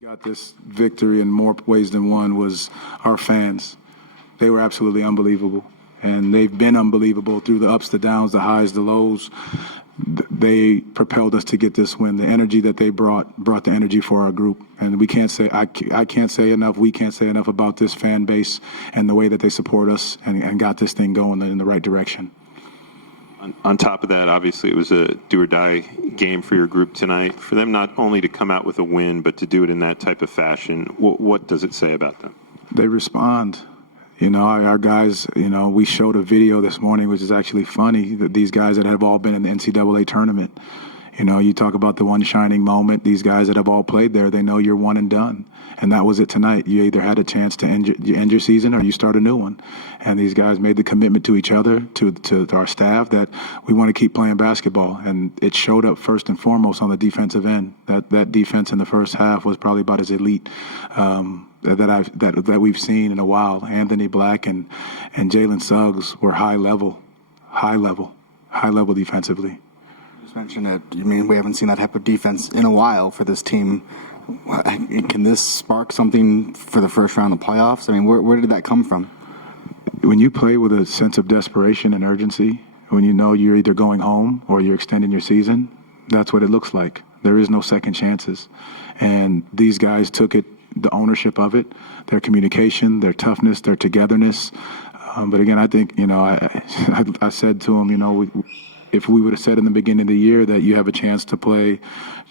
Got this victory in more ways than one was our fans. They were absolutely unbelievable, and they've been unbelievable through the ups, the downs, the highs, the lows. They propelled us to get this win. The energy that they brought the energy for our group, and we can't say I can't say enough. We can't say enough about this fan base and the way that they support us and got this thing going in the right direction. On top of that, obviously, it was a do-or-die game for your group tonight. For them not only to come out with a win, but to do it in that type of fashion, what does it say about them? They respond. You know, our guys, you know, we showed a video this morning, which is actually funny, that these guys that have all been in the NCAA tournament, you know, you talk about the one shining moment, these guys that have all played there, they know you're one and done. And that was it tonight. You either had a chance to end your season or you start a new one. And these guys made the commitment to each other, to our staff, that we want to keep playing basketball. And it showed up first and foremost on the defensive end. That defense in the first half was probably about as elite that we've seen in a while. Anthony Black and Jalen Suggs were high level defensively. You just mentioned it. I mean, we haven't seen that type of defense in a while for this team. Can this spark something for the first round of playoffs? I mean, where did that come from? When you play with a sense of desperation and urgency, when you know you're either going home or you're extending your season, that's what it looks like. There is no second chances. And these guys took it, the ownership of it, their communication, their toughness, their togetherness. But again, I think, you know, I said to them, you know, if we would have said in the beginning of the year that you have a chance to play,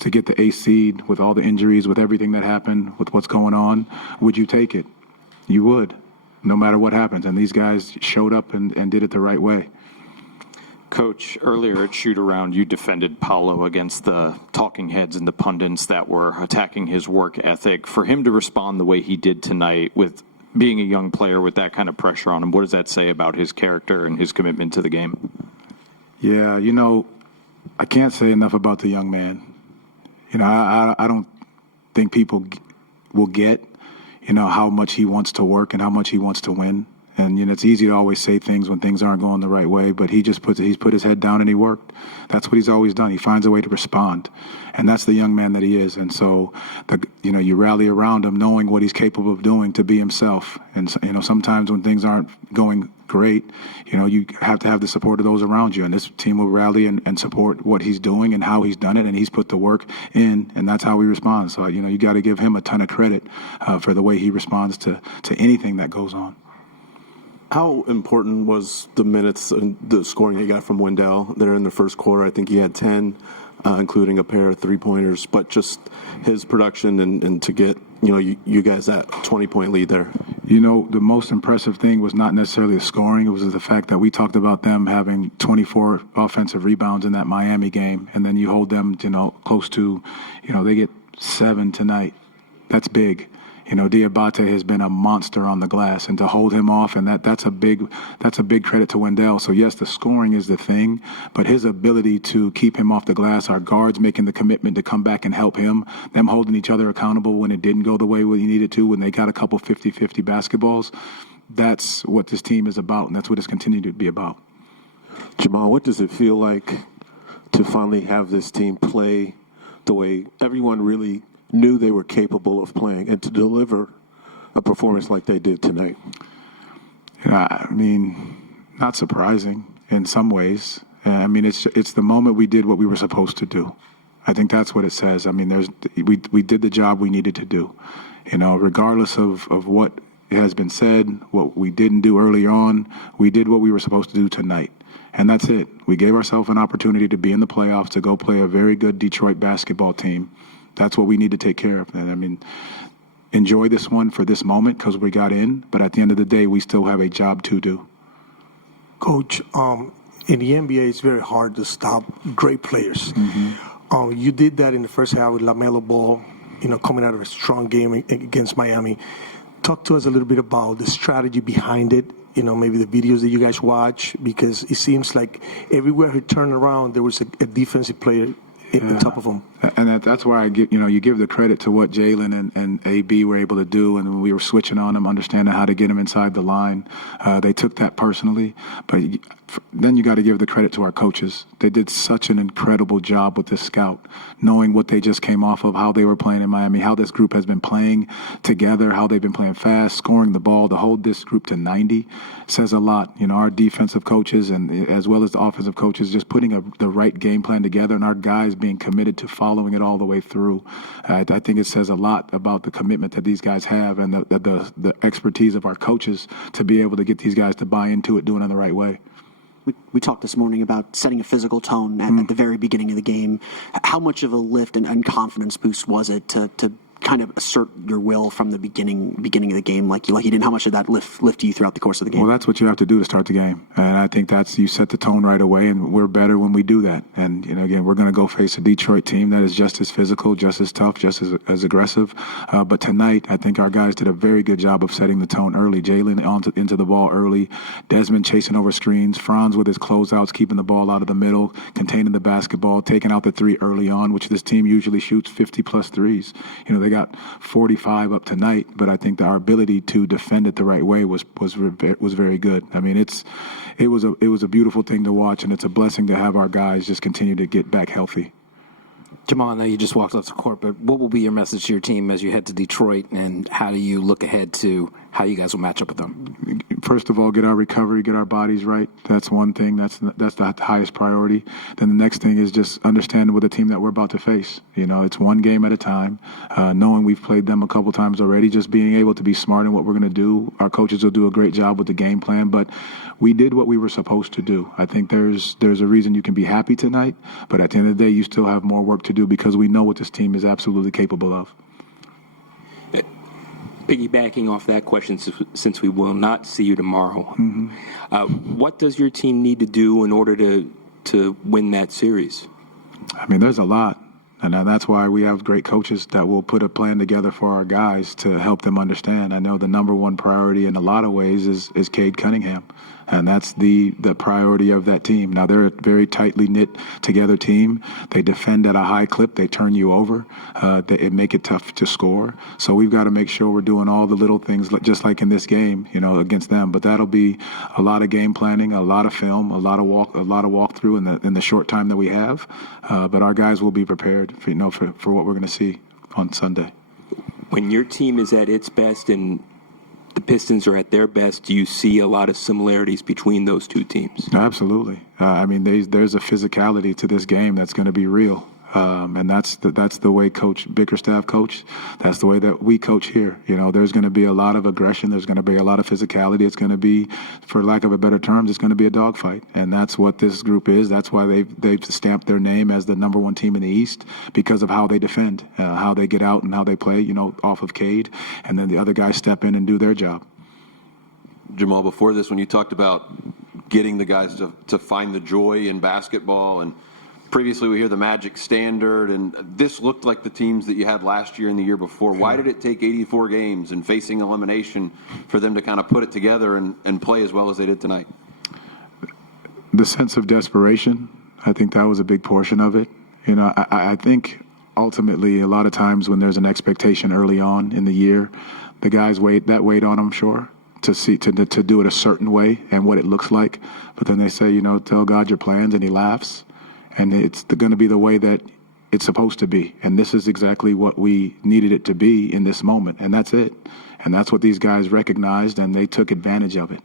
to get the 8th seed with all the injuries, with everything that happened, with what's going on, would you take it? You would, no matter what happens. And these guys showed up and did it the right way. Coach, earlier at shoot-around, you defended Paolo against the talking heads and the pundits that were attacking his work ethic. For him to respond the way he did tonight, with being a young player with that kind of pressure on him, what does that say about his character and his commitment to the game? Yeah, you know, I can't say enough about the young man. You know, I don't think people will get, you know, how much he wants to work and how much he wants to win. And, you know, it's easy to always say things when things aren't going the right way, but he's put his head down and he worked. That's what he's always done. He finds a way to respond. And that's the young man that he is. And so, you know, you rally around him knowing what he's capable of doing to be himself. And, you know, sometimes when things aren't going great, you know, you have to have the support of those around you. And this team will rally and support what he's doing and how he's done it. And he's put the work in, and that's how we respond. So, you know, you got to give him a ton of credit for the way he responds to anything that goes on. How important was the minutes and the scoring he got from Wendell there in the first quarter? I think he had 10, including a pair of three-pointers, but just his production and to get, you know, you guys that 20-point lead there. You know, the most impressive thing was not necessarily the scoring. It was the fact that we talked about them having 24 offensive rebounds in that Miami game, and then you hold them, you know, close to, you know, they get 7 tonight. That's big. You know, Diabate has been a monster on the glass, and to hold him off, and that's a big credit to Wendell. So yes, the scoring is the thing, but his ability to keep him off the glass, our guards making the commitment to come back and help him, them holding each other accountable when it didn't go the way we needed to, when they got a couple 50-50 basketballs, that's what this team is about, and that's what it's continued to be about. Jamahl, what does it feel like to finally have this team play the way everyone really knew they were capable of playing, and to deliver a performance like they did tonight? Yeah, I mean, not surprising in some ways. I mean, it's the moment we did what we were supposed to do. I think that's what it says. I mean, we did the job we needed to do. You know, regardless of what has been said, what we didn't do early on, we did what we were supposed to do tonight. And that's it. We gave ourselves an opportunity to be in the playoffs, to go play a very good Detroit basketball team. That's what we need to take care of. And I mean, enjoy this one for this moment because we got in, but at the end of the day, we still have a job to do. Coach, in the NBA, it's very hard to stop great players. Mm-hmm. You did that in the first half with LaMelo Ball, you know, coming out of a strong game against Miami. Talk to us a little bit about the strategy behind it, you know, maybe the videos that you guys watch, because it seems like everywhere he turned around, there was a defensive player on top of them. And that's why I give, you give the credit to what Jalen and AB were able to do, and when we were switching on them, understanding how to get them inside the line. They took that personally, but then you got to give the credit to our coaches. They did such an incredible job with this scout, knowing what they just came off of, how they were playing in Miami, how this group has been playing together, how they've been playing fast, scoring the ball. To hold this group to 90 says a lot. Our defensive coaches and as well as the offensive coaches just putting the right game plan together, and our guys being committed to following it all the way through. I think it says a lot about the commitment that these guys have and the expertise of our coaches to be able to get these guys to buy into it, doing it the right way. We talked this morning about setting a physical tone at the very beginning of the game. How much of a lift and confidence boost was it to kind of assert your will from the beginning of the game like you did? How much did that lift you throughout the course of the game? Well, that's what you have to do to start the game. And I think you set the tone right away, and we're better when we do that. And, again, we're going to go face a Detroit team that is just as physical, just as tough, just as aggressive. But tonight, I think our guys did a very good job of setting the tone early. Jalen into the ball early, Desmond chasing over screens, Franz with his closeouts, keeping the ball out of the middle, containing the basketball, taking out the three early on, which this team usually shoots 50-plus threes. They got 45 up tonight, but I think that our ability to defend it the right way was very good. I mean, it was a beautiful thing to watch, and it's a blessing to have our guys just continue to get back healthy. Jamahl, I know you just walked off the court, but what will be your message to your team as you head to Detroit, and how do you look ahead to how you guys will match up with them? First of all, get our recovery, get our bodies right. That's one thing. That's the highest priority. Then the next thing is just understanding what the team that we're about to face. It's one game at a time. Knowing we've played them a couple times already, just being able to be smart in what we're going to do. Our coaches will do a great job with the game plan, but we did what we were supposed to do. I think there's a reason you can be happy tonight, but at the end of the day, you still have more work to do because we know what this team is absolutely capable of. Piggybacking off that question, since we will not see you tomorrow, what does your team need to do in order to win that series? I mean, there's a lot. And that's why we have great coaches that will put a plan together for our guys to help them understand. I know the number one priority in a lot of ways is Cade Cunningham. And that's the priority of that team. Now, they're a very tightly knit together team. They defend at a high clip. They turn you over. They make it tough to score. So we've got to make sure we're doing all the little things, just like in this game, against them. But that'll be a lot of game planning, a lot of film, a lot of walkthrough in the short time that we have. But our guys will be prepared for what we're going to see on Sunday. When your team is at its best and the Pistons are at their best, do you see a lot of similarities between those two teams? Absolutely. I mean, there's a physicality to this game that's going to be real. And that's the way Coach Bickerstaff coach. That's the way that we coach here. There's going to be a lot of aggression. There's going to be a lot of physicality. It's going to be, for lack of a better terms, it's going to be a dogfight. And that's what this group is. That's why they've stamped their name as the number one team in the East, because of how they defend, how they get out and how they play, off of Cade. And then the other guys step in and do their job. Jamahl, before this, when you talked about getting the guys to find the joy in basketball, and previously we hear the Magic standard, and this looked like the teams that you had last year and the year before. Why did it take 84 games and facing elimination for them to kind of put it together and play as well as they did tonight? The sense of desperation, I think that was a big portion of it. I think ultimately a lot of times when there's an expectation early on in the year, the guys wait on them, sure, to do it a certain way and what it looks like. But then they say, tell God your plans, and he laughs. And it's going to be the way that it's supposed to be. And this is exactly what we needed it to be in this moment. And that's it. And that's what these guys recognized, and they took advantage of it.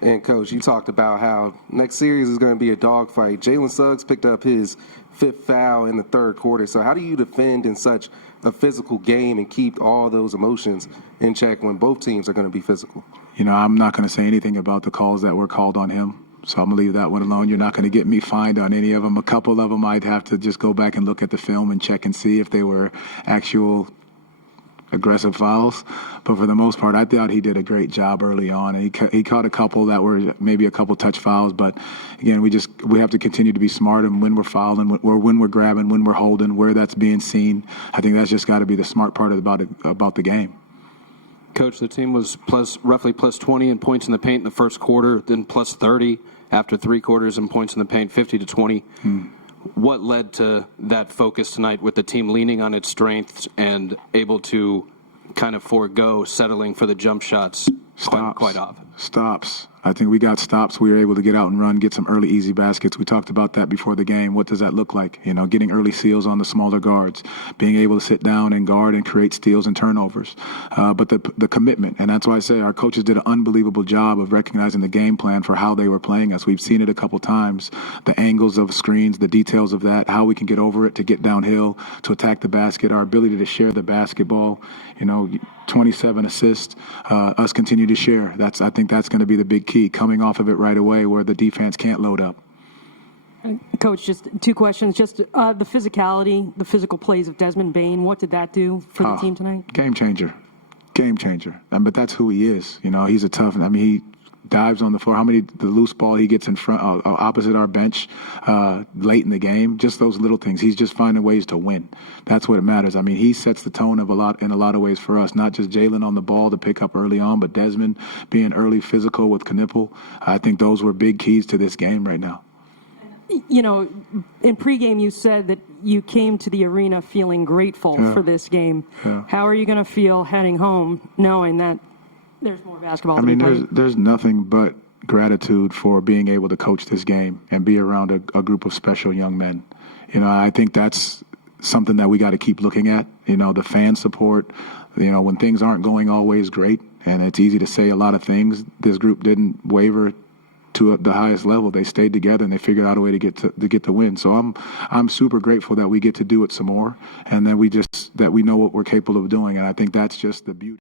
And, Coach, you talked about how next series is going to be a dogfight. Jalen Suggs picked up his 5th foul in the third quarter. So how do you defend in such a physical game and keep all those emotions in check when both teams are going to be physical? I'm not going to say anything about the calls that were called on him. So I'm going to leave that one alone. You're not going to get me fined on any of them. A couple of them I'd have to just go back and look at the film and check and see if they were actual aggressive fouls. But for the most part, I thought he did a great job early on. And he caught a couple that were maybe a couple touch fouls. But, again, we have to continue to be smart, and when we're fouling, or when we're grabbing, when we're holding, where that's being seen. I think that's just got to be the smart part about the game. Coach, the team was roughly plus 20 in points in the paint in the first quarter, then plus 30 after 3 quarters in points in the paint, 50 to 20. what led to that focus tonight with the team leaning on its strengths and able to kind of forego settling for the jump shots quite often? Stops. I think we got stops. We were able to get out and run, get some early easy baskets. We talked about that before the game. What does that look like? You know, getting early steals on the smaller guards, being able to sit down and guard and create steals and turnovers. But the commitment, and that's why I say our coaches did an unbelievable job of recognizing the game plan for how they were playing us. We've seen it a couple times, the angles of screens, the details of that, how we can get over it to get downhill, to attack the basket, our ability to share the basketball, 27 assists, us continue to share. I think that's going to be the big key, coming off of it right away where the defense can't load up. Coach, just two questions. Just the physicality, the physical plays of Desmond Bane, what did that do for the team tonight? Game changer. But that's who he is. He's a tough, he dives on the floor. The loose ball he gets in front, opposite our bench late in the game, just those little things. He's just finding ways to win. That's what it matters. He sets the tone in a lot of ways for us, not just Jalen on the ball to pick up early on, but Desmond being early physical with Knipple. I think those were big keys to this game right now. In pregame you said that you came to the arena feeling grateful for this game. Yeah. How are you going to feel heading home knowing that there's more basketball to be played? There's nothing but gratitude for being able to coach this game and be around a group of special young men. I think that's something that we got to keep looking at. The fan support, when things aren't going always great, and it's easy to say a lot of things, this group didn't waver to the highest level. They stayed together and they figured out a way to get the win. So I'm super grateful that we get to do it some more, and that we know what we're capable of doing. And I think that's just the beauty.